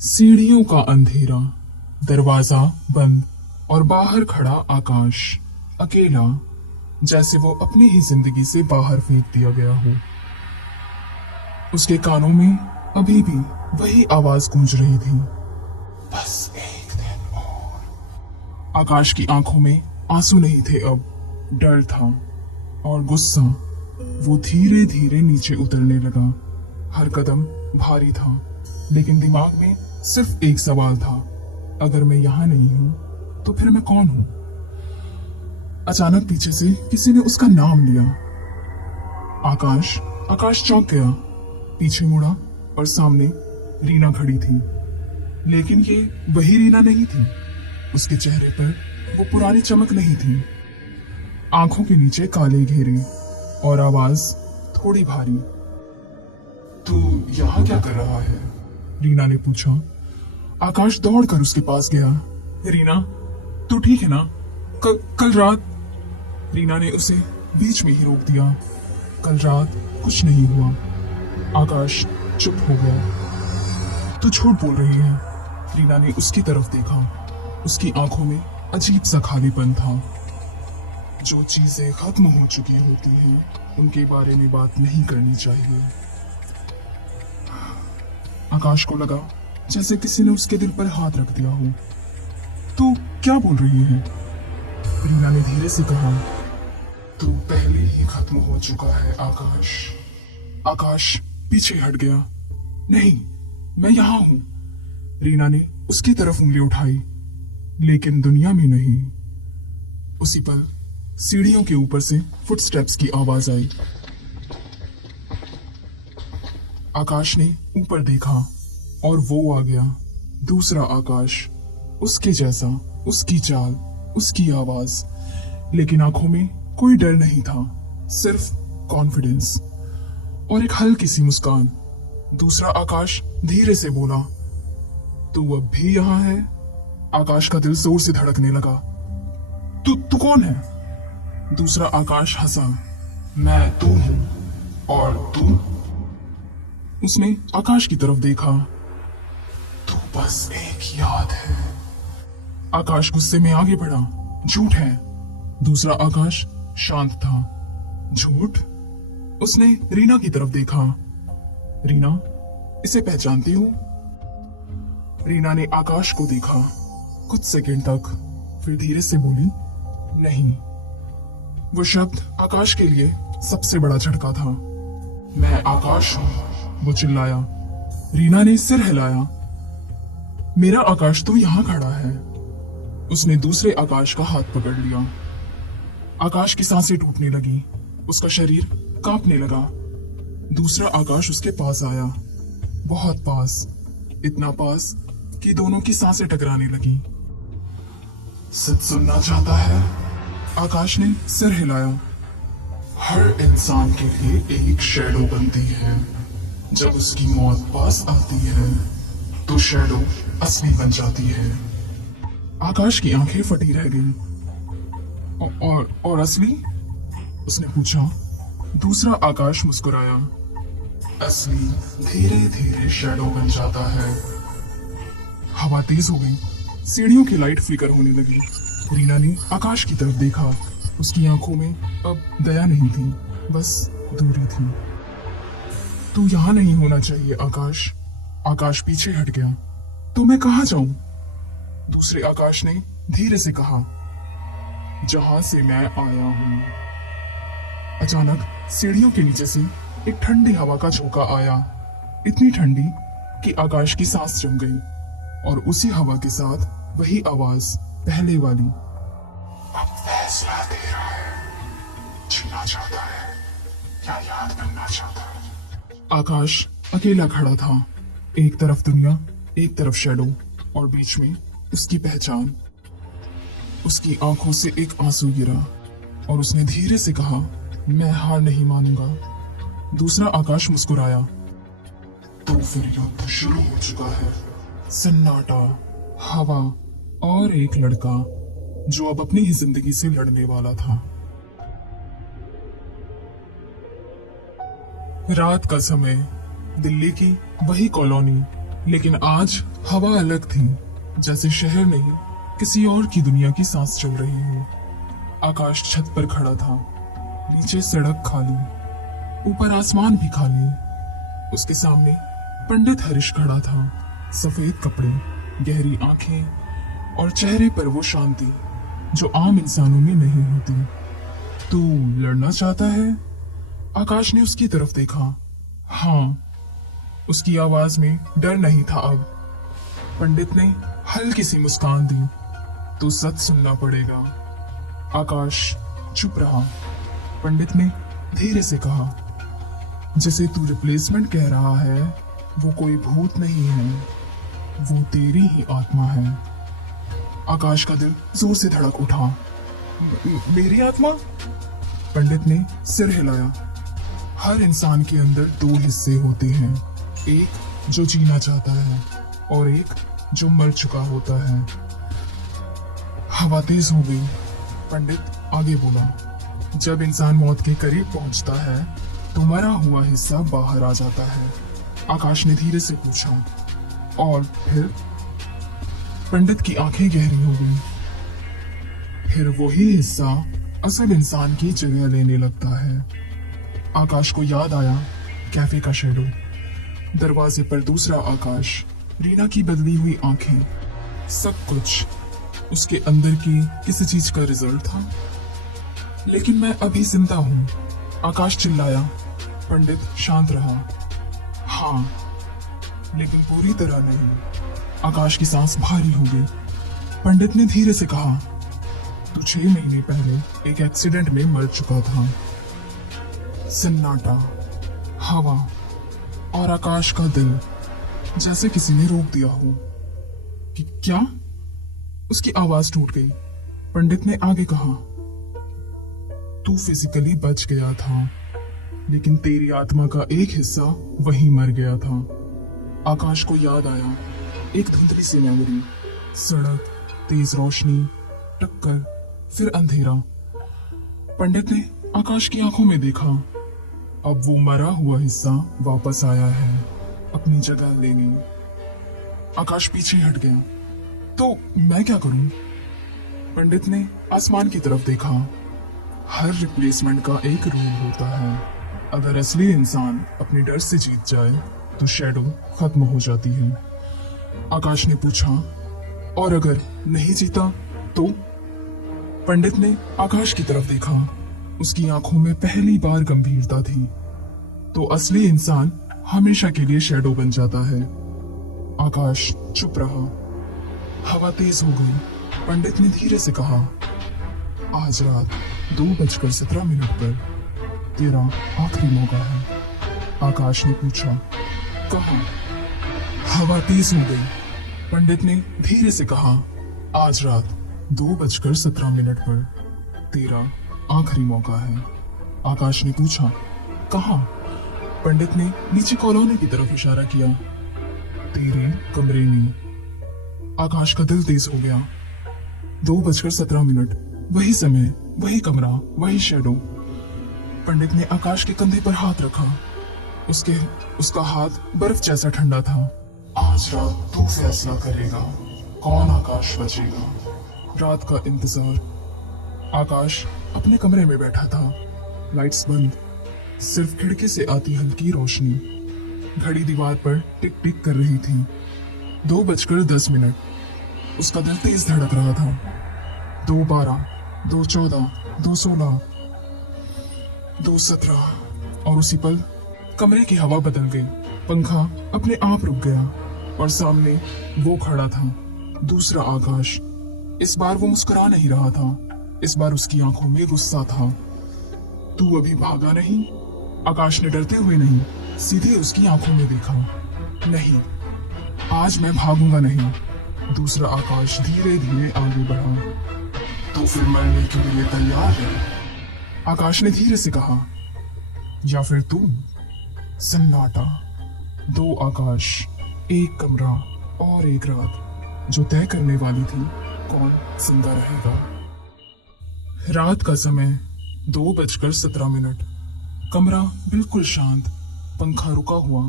सीढ़ियों का अंधेरा, दरवाजा बंद और बाहर खड़ा आकाश, अकेला, जैसे वो अपनी ही जिंदगी से बाहर फेंक दिया गया हो। उसके कानों में अभी भी वही आवाज गूंज रही थी, बस एक दिन और। आकाश की आंखों में आंसू नहीं थे, अब डर था और गुस्सा। वो धीरे धीरे नीचे उतरने लगा। हर कदम भारी था, लेकिन दिमाग में सिर्फ एक सवाल था, अगर मैं यहां नहीं हूं तो फिर मैं कौन हूं? अचानक पीछे से किसी ने उसका नाम लिया। आकाश आकाश चौंक गया, पीछे मुड़ा और सामने रीना खड़ी थी। लेकिन ये वही रीना नहीं थी। उसके चेहरे पर वो पुरानी चमक नहीं थी। आंखों के नीचे काले घेरे और आवाज थोड़ी भारी। तू यहाँ क्या कर रहा है? रीना ने पूछा। आकाश दौड़कर उसके पास गया। रीना, तू ठीक है ना? कल रात। रीना ने उसे बीच में ही रोक दिया। कल रात कुछ नहीं हुआ। आकाश चुप हो गया। तू झूठ बोल रही है। रीना ने उसकी तरफ देखा। उसकी आंखों में अजीब सा खालीपन था। जो चीजें खत्म हो चुकी होती हैं, उनके बारे में बात नहीं करनी चाहिए। आकाश को लगा जैसे किसी ने उसके दिल पर हाथ रख दिया हो। तू क्या बोल रही है? रीना ने धीरे से कहा। तू पहले ही खत्म हो चुका है आकाश। आकाश पीछे हट गया। नहीं, मैं यहां हूं। रीना ने उसकी तरफ उंगली उठाई, लेकिन दुनिया में नहीं। उसी पल सीढ़ियों के ऊपर से फुटस्टेप्स की आवाज आई। आकाश ने ऊपर देखा और वो आ गया, दूसरा आकाश, उसके जैसा, उसकी चाल, उसकी आवाज, लेकिन आंखों में कोई डर नहीं था, सिर्फ कॉन्फिडेंस और एक हल्की सी मुस्कान। दूसरा आकाश धीरे से बोला, तू अब भी यहां है? आकाश का दिल जोर से धड़कने लगा। तू कौन है? दूसरा आकाश हंसा। मैं तू हूं। और तू? उसने आकाश की तरफ देखा। तू बस एक याद है। आकाश गुस्से में आगे बढ़ा। झूठ है। दूसरा आकाश शांत था। झूठ? उसने रीना की तरफ देखा। रीना, इसे पहचानती हूं? रीना ने आकाश को देखा कुछ सेकंड तक, फिर धीरे से बोली, नहीं। वो शब्द आकाश के लिए सबसे बड़ा झटका था। मैं आकाश हूं, वो चिल्लाया। रीना ने सिर हिलाया। मेरा आकाश तो यहां खड़ा है। उसने दूसरे आकाश का हाथ पकड़ लिया। आकाश की सांसें टूटने लगी, उसका शरीर कांपने लगा। दूसरा आकाश उसके पास आया, बहुत पास, इतना पास कि दोनों की सांसें टकराने लगी। सच सुनना चाहता है? आकाश ने सिर हिलाया। हर इंसान के लिए एक शैडो बनती है। जब उसकी मौत पास आती है तो शैडो असली बन जाती है। आकाश की आंखें फटी रह गईं। और असली? उसने पूछा। दूसरा आकाश मुस्कुराया। असली धीरे धीरे शैडो बन जाता है। हवा तेज हो गई। सीढ़ियों की लाइट फ्लिकर होने लगी। रीना ने आकाश की तरफ देखा। उसकी आंखों में अब दया नहीं थी, बस दूरी थी। तू यहां नहीं होना चाहिए आकाश। आकाश पीछे हट गया। तो मैं कहां जाऊं? दूसरे आकाश ने धीरे से कहा, जहां से मैं आया हूं। अचानक सीढ़ियों के नीचे से एक ठंडी हवा का झोंका आया, इतनी ठंडी कि आकाश की सांस जम गई। और उसी हवा के साथ वही आवाज, पहले वाली। अब फैसला दे रहा है, जीना चाहता है या याद करना चाहता है। आकाश अकेला खड़ा था, एक तरफ दुनिया, एक तरफ शैडो, और बीच में उसकी पहचान। उसकी आंखों से एक आंसू गिरा और उसने धीरे से कहा, मैं हार नहीं मानूंगा। दूसरा आकाश मुस्कुराया। तो फिर युद्ध शुरू हो चुका है। सन्नाटा, हवा और एक लड़का जो अब अपनी ही जिंदगी से लड़ने वाला था। रात का समय, दिल्ली की वही कॉलोनी, लेकिन आज हवा अलग थी, जैसे शहर नहीं किसी और की दुनिया की सांस चल रही हो। आकाश छत पर खड़ा था, नीचे सड़क खाली, ऊपर आसमान भी खाली। उसके सामने पंडित हरीश खड़ा था, सफेद कपड़े, गहरी आंखें और चेहरे पर वो शांति जो आम इंसानों में नहीं होती। तू लड़ना चाहता है? आकाश ने उसकी तरफ देखा। हाँ, उसकी आवाज में डर नहीं था अब। पंडित ने हल्की सी मुस्कान दी। तो सच सुनना पड़ेगा। आकाश चुप रहा। पंडित ने धीरे से कहा, जिसे तू रिप्लेसमेंट कह रहा है वो कोई भूत नहीं है, वो तेरी ही आत्मा है। आकाश का दिल जोर से धड़क उठा। मेरी आत्मा? पंडित ने सिर हिलाया। हर इंसान के अंदर दो हिस्से होते हैं, एक जो जीना चाहता है और एक जो मर चुका होता है। हवा तेज हो गई। पंडित आगे बोला, जब इंसान मौत के करीब पहुंचता है तो मरा हुआ हिस्सा बाहर आ जाता है। आकाश ने धीरे से पूछा, और फिर? पंडित की आंखें गहरी हो गई। फिर वही हिस्सा असल इंसान की जगह लेने लगता है। आकाश को याद आया कैफे का शेडो, दरवाजे पर दूसरा आकाश, रीना की बदली हुई आंखें, सब कुछ उसके अंदर की किसी चीज का रिजल्ट था। लेकिन मैं अभी जिंदा हूं, आकाश चिल्लाया। पंडित शांत रहा। हाँ, लेकिन पूरी तरह नहीं। आकाश की सांस भारी हो गई। पंडित ने धीरे से कहा, तू 6 महीने पहले एक एक्सीडेंट में मर चुका था। सन्नाटा, हवा और आकाश का दिल, जैसे किसी ने रोक दिया हो। कि क्या? उसकी आवाज टूट गई। पंडित ने आगे कहा, तू फिजिकली बच गया था, लेकिन तेरी आत्मा का एक हिस्सा वहीं मर गया था। आकाश को याद आया एक धुंधली सी मेमोरी, सड़क, तेज रोशनी, टक्कर, फिर अंधेरा। पंडित ने आकाश की आंखों में देखा। अब वो मरा हुआ हिस्सा वापस आया है, अपनी जगह लेने। आकाश पीछे हट गया। तो मैं क्या करूं? पंडित ने आसमान की तरफ देखा। हर रिप्लेसमेंट का एक रूल होता है। अगर असली इंसान अपने डर से जीत जाए तो शैडो खत्म हो जाती है। आकाश ने पूछा, और अगर नहीं जीता तो? पंडित ने आकाश की तरफ देखा। उसकी आंखों में पहली बार गंभीरता थी। तो असली इंसान हमेशा के लिए शैडो बन जाता है। आकाश चुप रहा। हवा तेज हो गई। पंडित ने धीरे से कहा, आज रात 2:17 पर तेरा आखिरी मौका है। आकाश ने पूछा, कहाँ? हवा तेज हो गई। पंडित ने धीरे से कहा, आज रात 2:17 पर तेरा आखिरी मौका है। आकाश ने पूछा, कहाँ? पंडित ने नीचे कॉलोनी की तरफ इशारा किया। तेरे कमरे में। आकाश का दिल तेज हो गया। 2:17, वही समय, वही कमरा, वही शैडो। पंडित ने आकाश के कंधे पर हाथ रखा। उसका हाथ बर्फ जैसा ठंडा था। आज रात तू फैसला करेगा, कौन आकाश बचेगा। रात का इंतजार। आकाश अपने कमरे में बैठा था, लाइट्स बंद, सिर्फ खिड़की से आती हल्की रोशनी। घड़ी दीवार पर टिक टिक कर रही थी। 2:10। उसका दिल तेज धड़क रहा था। 2:12, 2:14, 2:16, 2:17 और उसी पल कमरे की हवा बदल गई। पंखा अपने आप रुक गया और सामने वो खड़ा था, दूसरा आकाश। इस बार वो मुस्कुरा नहीं रहा था। इस बार उसकी आंखों में गुस्सा था। तू अभी भागा नहीं? आकाश ने डरते हुए नहीं, सीधे उसकी आंखों में देखा। नहीं, आज मैं भागूंगा नहीं। दूसरा आकाश धीरे धीरे आगे बढ़ा। तो फिर मरने के लिए तैयार है? आकाश ने धीरे से कहा, या फिर तू? सन्नाटा। 2 आकाश, एक कमरा और एक रात जो तय करने वाली थी कौन जिंदा रहेगा। रात का समय 2:17। कमरा बिल्कुल शांत, पंखा रुका हुआ,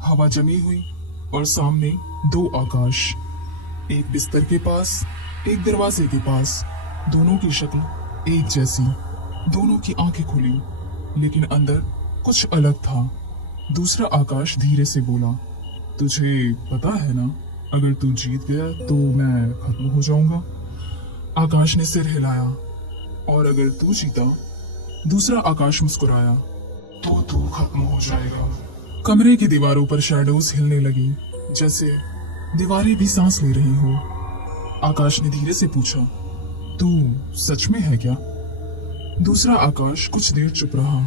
हवा जमी हुई, और सामने दो आकाश, एक बिस्तर के पास, एक दरवाजे के पास। दोनों की शक्ल एक जैसी, दोनों की आंखें खुली, लेकिन अंदर कुछ अलग था। दूसरा आकाश धीरे से बोला, तुझे पता है ना, अगर तू जीत गया तो मैं खत्म हो जाऊंगा। आकाश ने सिर हिलाया। और अगर तू जीता? दूसरा आकाश मुस्कुराया, तो तू खत्म हो जाएगा। कमरे की दीवारों पर शैडोज हिलने लगी, जैसे दीवारें भी सांस ले रही हो। आकाश ने धीरे से पूछा, तू सच में है क्या? दूसरा आकाश कुछ देर चुप रहा,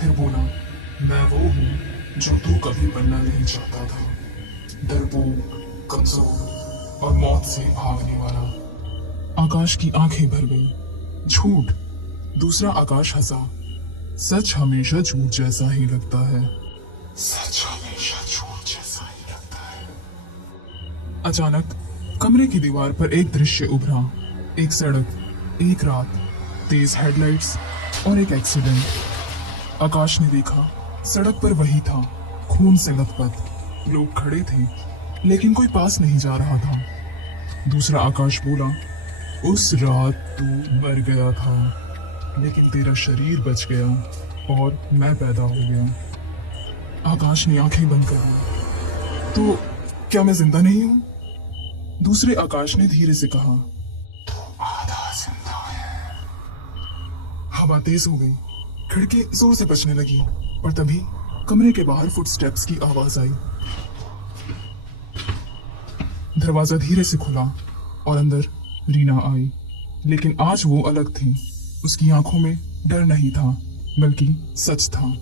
फिर बोला, मैं वो हूँ जो तू कभी बनना नहीं चाहता था। डरपोक, कमजोर और मौत से भागने वाला। आकाश की आंखें भर गई। झूठ। दूसरा आकाश हंसा। सच हमेशा झूठ जैसा ही लगता है। सच हमेशा झूठ जैसा ही लगता है। अचानक कमरे की दीवार पर एक दृश्य उभरा। एक सड़क, एक रात, तेज हेडलाइट्स और एक एक्सीडेंट। आकाश ने देखा, सड़क पर वही था, खून से लथपथ। लोग खड़े थे, लेकिन कोई पास नहीं जा रहा था। दूसरा आकाश बोला, उस रात तू मर गया था, लेकिन तेरा शरीर बच गया और मैं पैदा हो गया। आकाश ने आंखें बंद कर ली। तो क्या मैं जिंदा नहीं हूं? दूसरे आकाश ने धीरे से कहा, तू आधा जिंदा है। हवा तेज हो गई, खिड़की जोर से बजने लगी, और तभी कमरे के बाहर फुटस्टेप्स की आवाज आई। दरवाजा धीरे से खुला और अंदर रीना आई, लेकिन आज वो अलग थी। उसकी आंखों में डर नहीं था, बल्कि सच था।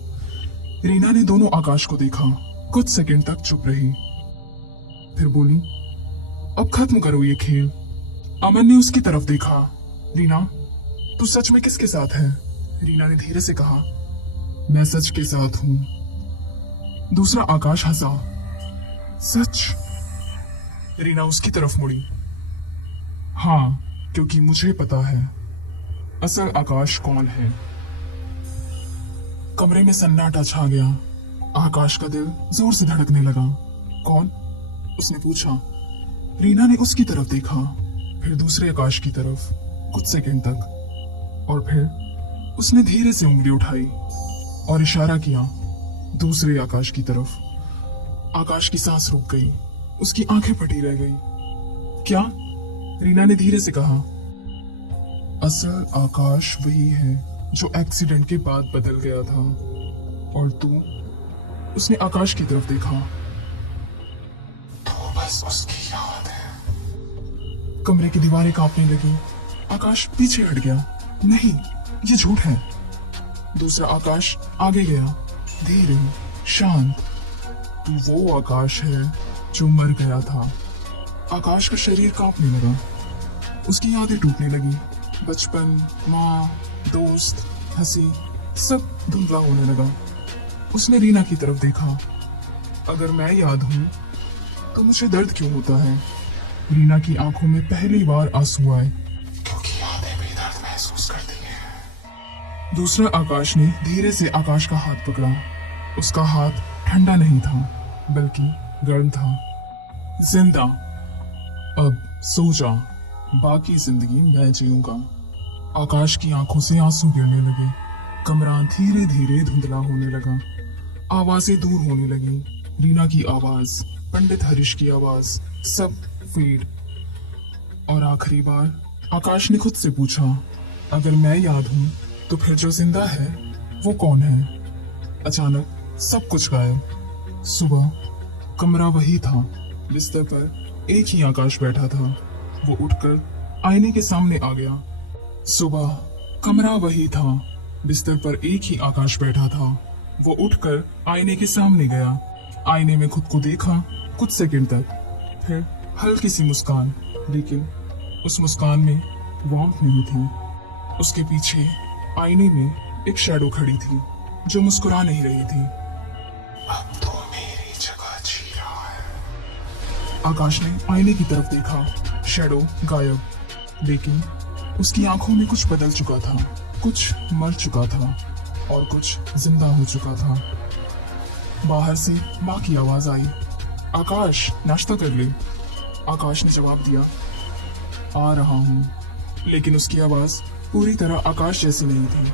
रीना ने दोनों आकाश को देखा, कुछ सेकंड तक चुप रही, फिर बोली, अब खत्म करो ये खेल। अमन ने उसकी तरफ देखा। रीना, तू सच में किसके साथ है? रीना ने धीरे से कहा, मैं सच के साथ हूं। दूसरा आकाश हंसा। सच? रीना उसकी तरफ मुड़ी। हाँ, क्योंकि मुझे पता है असल आकाश कौन है। कमरे में सन्नाटा छा गया। आकाश का दिल जोर से धड़कने लगा। कौन? उसने पूछा। रीना ने उसकी तरफ देखा, फिर दूसरे आकाश की तरफ, कुछ सेकंड तक, और फिर उसने धीरे से उंगली उठाई और इशारा किया दूसरे आकाश की तरफ। आकाश की सांस रुक गई, उसकी आंखें फटी रह गई। क्या? रीना ने धीरे से कहा, असल आकाश वही है जो एक्सीडेंट के बाद बदल गया था, और तू? उसने आकाश की तरफ देखा। तो बस उसकी याद है। कमरे की दीवारें कांपने लगी। आकाश पीछे हट गया। नहीं, ये झूठ है। दूसरा आकाश आगे गया, धीरे, शांत। तू वो आकाश है जो मर गया था। आकाश का शरीर कांपने लगा, उसकी यादें टूटने लगी। बचपन, माँ, दोस्त, हंसी, सब धुंधला होने लगा। उसने रीना की तरफ देखा। अगर मैं याद हूं तो मुझे दर्द क्यों होता है? रीना की आंखों में पहली बार आंसू आए, क्योंकि यादें भी दर्द महसूस करती हैं। दूसरा आकाश ने धीरे से आकाश का हाथ पकड़ा। उसका हाथ ठंडा नहीं था, बल्कि गर्म था। जिंदा। अब सो जा, बाकी जिंदगी मैं जीऊंगा। आकाश की आंखों से आंसू गिरने लगे। कमरा धीरे धीरे धुंधला होने लगा। आवाजें दूर होने लगी। रीना की आवाज, पंडित हरीश की आवाज, सब फेड। और आखिरी बार आकाश ने खुद से पूछा, अगर मैं याद हूं तो फिर जो जिंदा है वो कौन है? अचानक सब कुछ गायब। सुबह कमरा वही था, बिस्तर पर एक ही आकाश बैठा था। वो उठकर आईने के सामने आ गया। सुबह कमरा वही था, बिस्तर पर एक ही आकाश बैठा था। वो उठकर आईने के सामने गया। आईने में खुद को देखा कुछ सेकंड तक, फिर हल्की सी मुस्कान, लेकिन उस मुस्कान में वार्मथ नहीं थी। उसके पीछे आईने में एक शैडो खड़ी थी जो मुस्कुरा नहीं रही थी। अब तो मेरी जगह जी रहा है। आकाश ने आईने की तरफ देखा। शैडो गायब, लेकिन उसकी आंखों में कुछ बदल चुका था। कुछ मर चुका था और कुछ जिंदा हो चुका था। बाहर से माँ की आवाज आई, आकाश नाश्ता कर ले। आकाश ने जवाब दिया, आ रहा हूँ। लेकिन उसकी आवाज पूरी तरह आकाश जैसी नहीं थी।